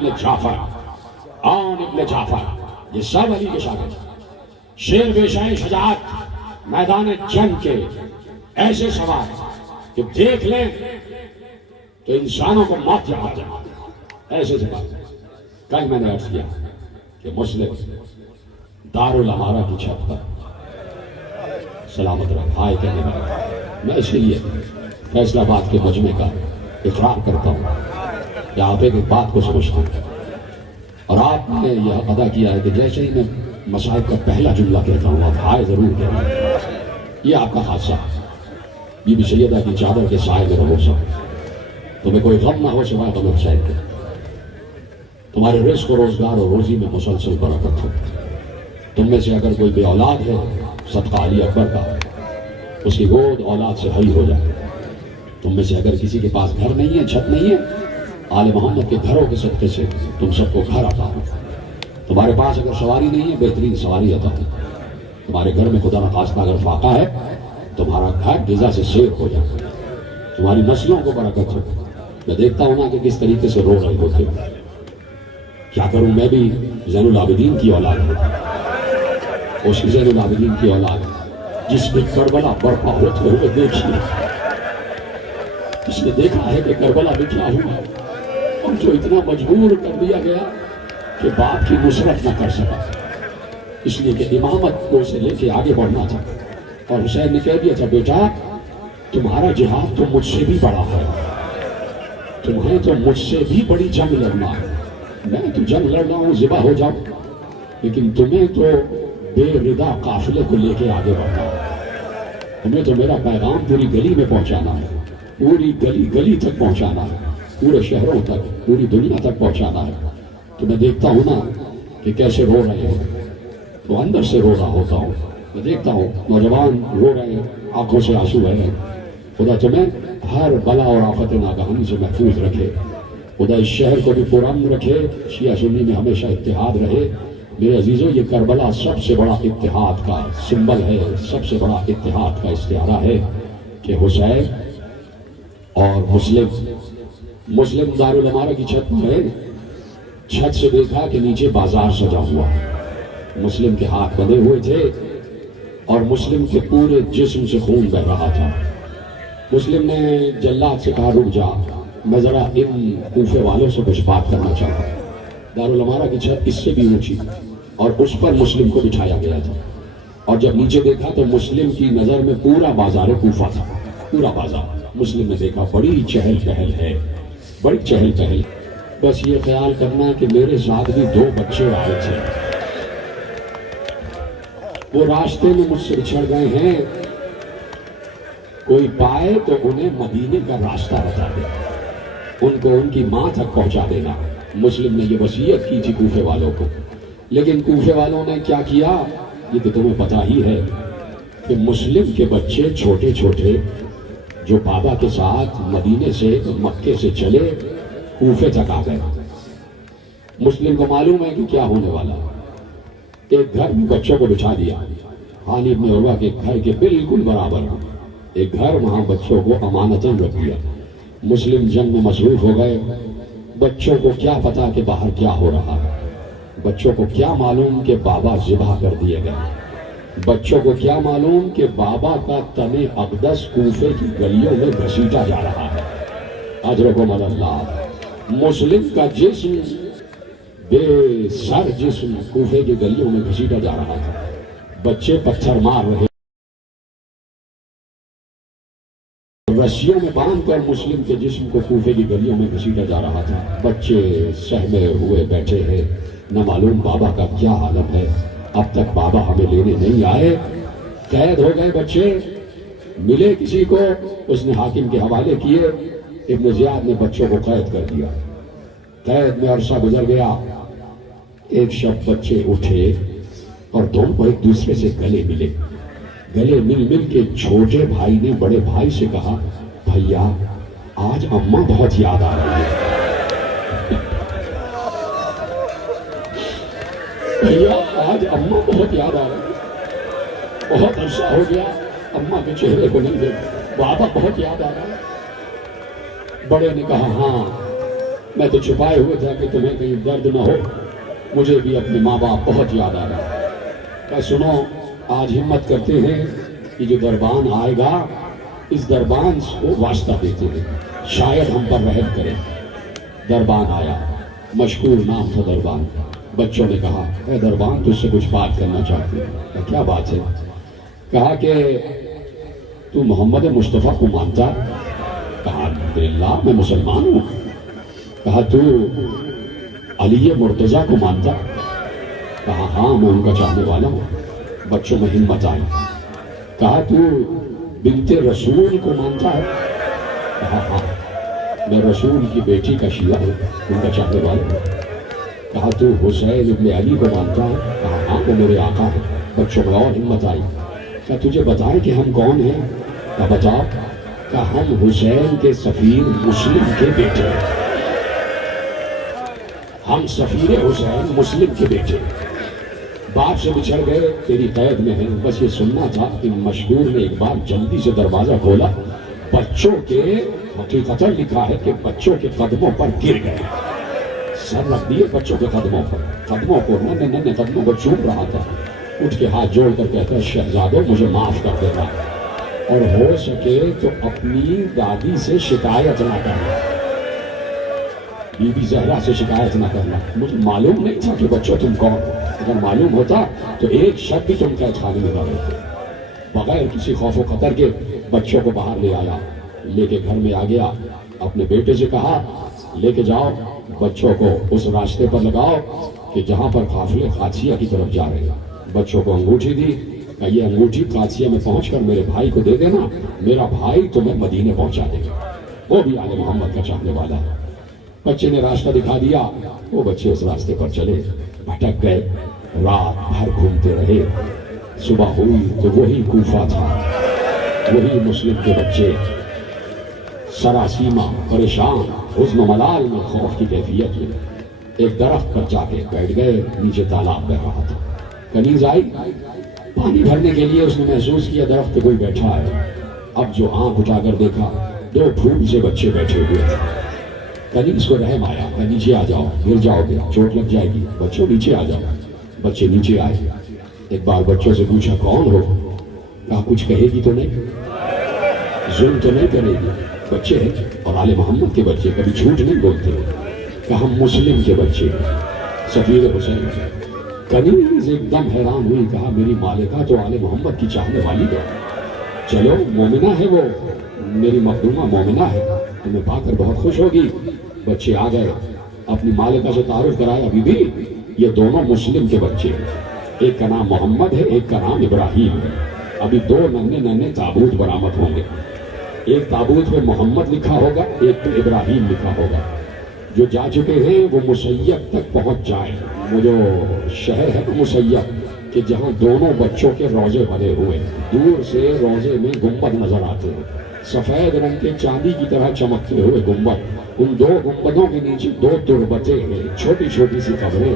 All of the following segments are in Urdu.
ابن جعفر، عون ابن جعفر، یہ سب علی کے شاگرد، شیر پیشائے شجاعت، میدان جنگ کے ایسے سوار کہ دیکھ لیں تو انسانوں کو موت یاد آ جائے، ایسے سوار۔ کل میں نے عرض کیا کہ مسلم دارالامارہ کی چھت پر سلامت رہا آئے کہنے لگا۔ میں اسی لیے فیصل آباد کے مجمع کا اقرار کرتا ہوں کہ آپ ایک بات کو سمجھتے ہیں، اور آپ نے یہ ادا کیا ہے کہ جیسے ہی میں مصائب کا پہلا جملہ کہتا ہوں آپ ہائے ضرور کہنا۔ یہ آپ کا خاصہ بی بی سیدہ کی چادر کے سائے میں رہو سب، تمہیں کوئی غم نہ ہو سوائے غم حسین کے، تمہارے رزق و روزگار اور روزی میں مسلسل برکت ہو، تم میں سے اگر کوئی بے اولاد ہے صدقہ علی اکبر کا اس کی گود اولاد سے بھری ہو جائے، تم میں سے اگر کسی کے پاس گھر نہیں ہے چھت نہیں ہے آل محمد کے گھروں کے صدقے سے تم سب کو گھر عطا ہو، تمہارے پاس اگر سواری نہیں ہے بہترین سواری عطا ہو، تمہارے گھر میں خدا نخواستہ اگر فاقہ ہے تمہارا گھر غذا سے سیر ہو جائے، تمہاری نسلوں کو برکت ہو۔ میں دیکھتا ہوں نا کہ کس طریقے سے رو رہے ہوتے ہو، کیا کروں میں بھی زین العابدین کی اولاد ہوں، اس زین العابدین کی اولاد جس نے کربلا برپا ہوتے ہوئے دیکھی، جس نے دیکھا ہے کہ کربلا میں کیا ہوا اور جو اتنا مجبور کر دیا گیا کہ باپ کی نصرت نہ کر سکا، اس لیے کہ امامت کو اسے لے کے آگے بڑھنا تھا، اور حسین نے کہہ دیا تھا بیٹا تمہارا جہاد تو مجھ سے بھی بڑا ہے، تمہیں تو مجھ سے بھی بڑی جنگ لڑنا ہے، میں تو جنگ لڑ رہا ہوں ذبح ہو جاؤں، لیکن تمہیں تو بے ردا قافلے کو لے کے آگے بڑھنا ہے، تمہیں تو میرا پیغام پوری گلی میں پہنچانا ہے، پوری گلی گلی تک پہنچانا ہے، پورے شہروں تک پوری دنیا تک پہنچانا ہے۔ تو میں دیکھتا ہوں نا کہ کیسے رو رہے ہیں، تو اندر سے رو رہا ہوتا ہوں، میں دیکھتا ہوں نوجوان رو رہے ہیں، آنکھوں سے آنسو بہ رہے ہیں۔ خدا تمہیں ہر بلا اور آفت ناگہانی سے محفوظ رکھے، خدا اس شہر کو بھی پرامن رکھے، شیعہ سنی میں ہمیشہ اتحاد رہے۔ میرے عزیزوں یہ کربلا سب سے بڑا اتحاد کا سمبل ہے، سب سے بڑا اتحاد کا استعارہ ہے کہ حسین اور مسلم دارالامارہ کی چھت پر ہے، چھت سے دیکھا کہ نیچے بازار سجا ہوا، مسلم کے ہاتھ بندھے ہوئے تھے اور مسلم کے پورے جسم سے خون بہ رہا تھا۔ مسلم نے جلاد سے کہا رک جا، میں ذرا ان کوفے والوں سے کچھ بات کرنا چاہتا ہوں۔ دارالامارہ کی چھت اس سے بھی اونچی اور اس پر مسلم کو بٹھایا گیا تھا، اور جب نیچے دیکھا تو مسلم کی نظر میں پورا بازار کوفہ تھا، پورا بازار۔ مسلم نے دیکھا بڑی چہل پہل ہے، بڑی چہل پہل، بس یہ خیال کرنا کہ میرے ساتھ بھی 2 بچے آئے تھے، وہ راستے میں مجھ سے بچھڑ گئے ہیں، کوئی پائے تو انہیں مدینے کا راستہ بتا دے، ان کو ان کی ماں تک پہنچا دینا۔ مسلم نے یہ وصیت کی تھی کوفے والوں کو، لیکن کوفے والوں نے کیا کیا یہ تو تمہیں پتا ہی ہے کہ مسلم کے بچے چھوٹے چھوٹے جو بابا کے ساتھ مدینے سے مکے سے چلے کوفے تک آ گئے۔ مسلم کو معلوم ہے کہ کیا ہونے والا، ایک گھر میں بچوں کو بچھا دیا، ہانی ابن عروہ کے گھر کے بالکل برابر ایک گھر، وہاں بچوں کو امانتاً رکھ دیا۔ مسلم جنگ میں مصروف ہو گئے، بچوں کو کیا پتا کہ باہر کیا ہو رہا ہے، بچوں کو کیا معلوم کہ بابا ذبح کر دیے گئے، بچوں کو کیا معلوم کہ بابا کا تن اقدس کوفے کی گلیوں میں گھسیٹا جا رہا ہے۔ اجرکم اللہ، مسلم کا جسم بے سر جسم کوفے کی گلیوں میں گھسیٹا جا رہا تھا، بچے پتھر مار رہے، رسیوں میں باندھ کر مسلم کے جسم کو کوفے کی گلیوں میں گھسیٹا جا رہا تھا، بچے سہمے ہوئے بیٹھے ہیں، نہ معلوم بابا کا کیا عالم ہے، اب تک بابا ہمیں لینے نہیں آئے، قید ہو گئے بچے، ملے کسی کو، اس نے حاکم کے حوالے کیے، ابن زیاد نے بچوں کو قید کر دیا، قید میں عرصہ گزر گیا، ایک شب بچے اٹھے اور دونوں ایک دوسرے سے گلے ملے، گلے مل مل کے چھوٹے بھائی نے بڑے بھائی سے کہا بھیا آج اماں بہت یاد آ رہی ہے، بھیا آج اماں بہت یاد آ رہی ہے، بہت عرصہ ہو گیا اماں کے چہرے کو نہیں دیکھا، بابا بہت یاد آ رہا ہے۔ بڑے نے کہا ہاں میں تو چھپائے ہوئے تھا کہ تمہیں کہیں درد نہ ہو، مجھے بھی اپنے ماں باپ بہت یاد آ رہا ہے۔ کہ سنو، آج ہمت کرتے ہیں کہ جو دربان آئے گا اس دربان کو واسطہ دیتے ہیں، شاید ہم پر رحم کرے۔ دربان آیا، مشکور نام تھا دربان۔ بچوں نے کہا اے دربان تجھ سے کچھ بات کرنا چاہتے ہیں۔ کیا بات ہے؟ کہا کہ تو محمد مصطفیٰ کو مانتا؟ کہا الحمدللہ میں مسلمان ہوں۔ کہا تو علی مرتضیٰ کو مانتا؟ کہا ہاں میں ان کا چاہنے والا ہوں۔ بچوں میں ہمت آئی۔ کہا تو بنت رسول کو مانتا ہے؟ کہا ہاں میں رسول کی بیٹی کا شیعہ ہوں، ان کا چاہنے والا ہوں۔ کہا تو حسین ابن علی کو مانتا ہے؟ کہا ہاں وہ میرے آقا ہے۔ بچوں میں اور ہمت آئی۔ کہا تجھے بتائیں کہ ہم کون ہیں؟ کہا بتاؤ۔ کہا ہم حسین کے سفیر مسلم کے بیٹے ہیں، ہم سفیر حسین مسلم کے بیٹے۔ باپ سے بچھڑ گئے، تیری قید میں ہیں، بس یہ سننا تھا کہ مشہور نے ایک بار جلدی سے دروازہ کھولا، بچوں کے حقیقتاً لکھا ہے کہ بچوں کے قدموں پر گر گئے، سر رکھ دیے بچوں کے قدموں پر، قدموں کو ننے قدموں کو چوم رہا تھا۔ اٹھ کے ہاتھ جوڑ کر کہتا ہے شہزادو مجھے معاف کر دینا، اور ہو سکے تو اپنی دادی سے شکایت نہ کرنا، بی بی زہرا سے شکایت نہ کرنا۔ مجھے معلوم نہیں تھا کہ بچوں تم کون ہو، اگر معلوم ہوتا تو ایک شب بھی تم قید خانے میں نہ رہتے۔ بغیر کسی خوف و خطر کے بچوں کو باہر لے آیا، لے کے گھر میں آ گیا، اپنے بیٹے سے کہا لے کے جاؤ بچوں کو اس راستے پر لگاؤ کہ جہاں پر قافلے قادسیہ کی طرف جا رہے ہیں۔ بچوں کو انگوٹھی دی، کہ یہ انگوٹھی قادسیہ میں پہنچ کر میرے بھائی کو دے دینا، میرا بھائی تمہیں مدینے پہنچا دے گا، وہ بھی آل محمد کا چاہنے والا ہے۔ بچے نے راستہ دکھا دیا، وہ بچے اس راستے پر چلے، بھٹک گئے، رات بھر گھومتے رہے۔ صبح ہوئی تو وہی کوفہ تھا، وہی مسلم کے بچے سراسیمہ پریشان، حزن و ملال میں، خوف کی کیفیت میں ایک درخت پر جا کے بیٹھ گئے۔ نیچے تالاب بہ رہا تھا، کنیز آئی پانی بھرنے کے لیے، اس نے محسوس کیا درخت پہ کوئی بیٹھا ہے۔ اب جو آنکھ اٹھا کر دیکھا، 2 پھول سے بچے بیٹھے ہوئے تھے۔ کنیز کو رحم آیا، کہ نیچے آ جاؤ، گر جاؤ گے، چوٹ لگ جائے گی، بچوں نیچے آ جاؤ۔ بچے نیچے آئے، ایک بار بچوں سے پوچھا کون ہو؟ کہا کچھ کہے گی تو نہیں، ظلم تو نہیں کرے گی، بچے ہیں اور آل محمد کے بچے کبھی جھوٹ نہیں بولتے۔ کہا ہم مسلم کے بچے سفیر حسین۔ کنیز ایک دم حیران ہوئی، کہا میری مالکہ تو آل محمد کی چاہنے والی ہے، چلو مومنہ ہے وہ، میری مخدومہ مومنہ ہے، تمہیں پا کر بہت خوش ہوگی۔ بچے آ گئے، اپنی مالکہ سے تعارف کرایا، بی بی یہ دونوں مسلم کے بچے ہیں، ایک کا نام محمد ہے، ایک کا نام ابراہیم ہے، ابھی 2 ننے تابوت برآمد ہوں گے، ایک تابوت میں محمد لکھا ہوگا، ایک پہ ابراہیم لکھا ہوگا۔ جو جا چکے ہیں وہ مسیب تک پہنچ جائیں، وہ جو شہر ہے مسیب کہ جہاں دونوں بچوں کے روزے بنے ہوئے، دور سے روزے میں گنبد نظر آتے ہیں، سفید رنگ کے چاندی کی طرح چمکتے ہوئے گنبد، ان 2 گنبدوں کے نیچے 2 تربتیں ہیں، چھوٹی چھوٹی سی قبریں،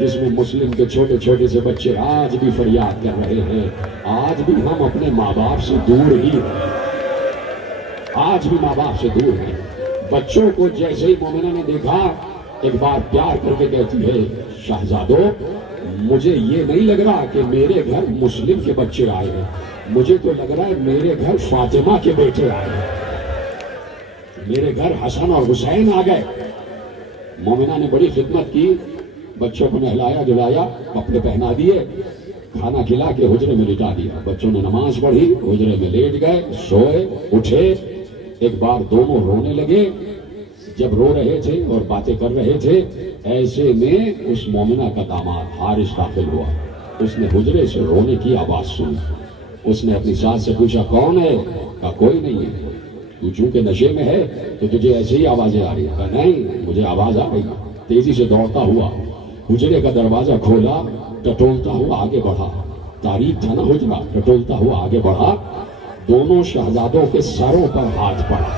جس میں مسلم کے چھوٹے چھوٹے سے بچے آج بھی فریاد کر رہے ہیں، آج بھی ہم اپنے ماں باپ سے دور ہی ہیں، آج بھی ماں باپ سے دور ہیں۔ بچوں کو جیسے ہی مومنہ نے دیکھا، ایک بار پیار کر کے کہتی ہے شہزادو مجھے یہ نہیں لگ رہا کہ میرے گھر مسلم کے بچے آئے ہیں، مجھے تو لگ رہا ہے میرے گھر فاطمہ کے بیٹے آئے ہیں، میرے گھر حسن اور حسین آ گئے۔ مومنہ نے بڑی خدمت کی، بچوں کو نہلایا دھلایا، کپڑے پہنا دیے، کھانا کھلا کے حجرے میں لٹا دیا۔ بچوں نے نماز پڑھی، حجرے میں لیٹ گئے، سوئے، اٹھے، ایک بار دونوں رونے لگے۔ جب رو رہے تھے اور باتیں کر رہے تھے، ایسے میں اس مومنہ کا داماد حارث داخل ہوا، اس نے حجرے سے رونے کی آواز سنی، اس نے اپنی ساس سے پوچھا کون ہے؟ کہا کوئی نہیں ہے، تو چونکہ نشے میں ہے تو تجھے ایسے ہی آوازیں آ رہی ہیں؟ کہا نہیں مجھے آواز آ گئی۔ تیزی سے دوڑتا ہوا حجرے کا دروازہ کھولا، ٹٹولتا ہوا آگے بڑھا، تاریخ تھا نا حجرہ، ٹٹولتا ہوا آگے بڑھا، دونوں شہزادوں کے سروں پر ہاتھ پڑا،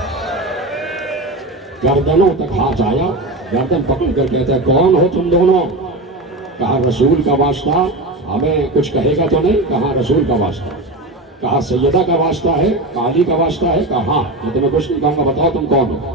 گردنوں تک ہاتھ آیا، گردن پکڑ کر کہتا ہے کون ہو تم دونوں؟ کہا رسول کا واسطہ، ہمیں کچھ کہے گا تو نہیں؟ کہا رسول کا واسطہ۔ کہا سیدہ کا واسطہ ہے، علی کا واسطہ ہے؟ کہا ہاں، میں تمہیں کچھ نہیں کہوں گا، بتاؤ تم کون ہو؟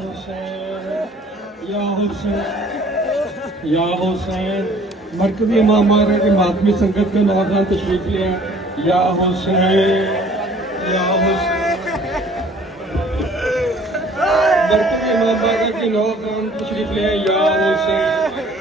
حسین یا حسین یا حسین مرکزی امام مارے کے ماتمی سنگت کا نوازان تشریف لیا یا حسین یا حسین مرکزی امام مارے کے نوازان تشریف لیا یا حسین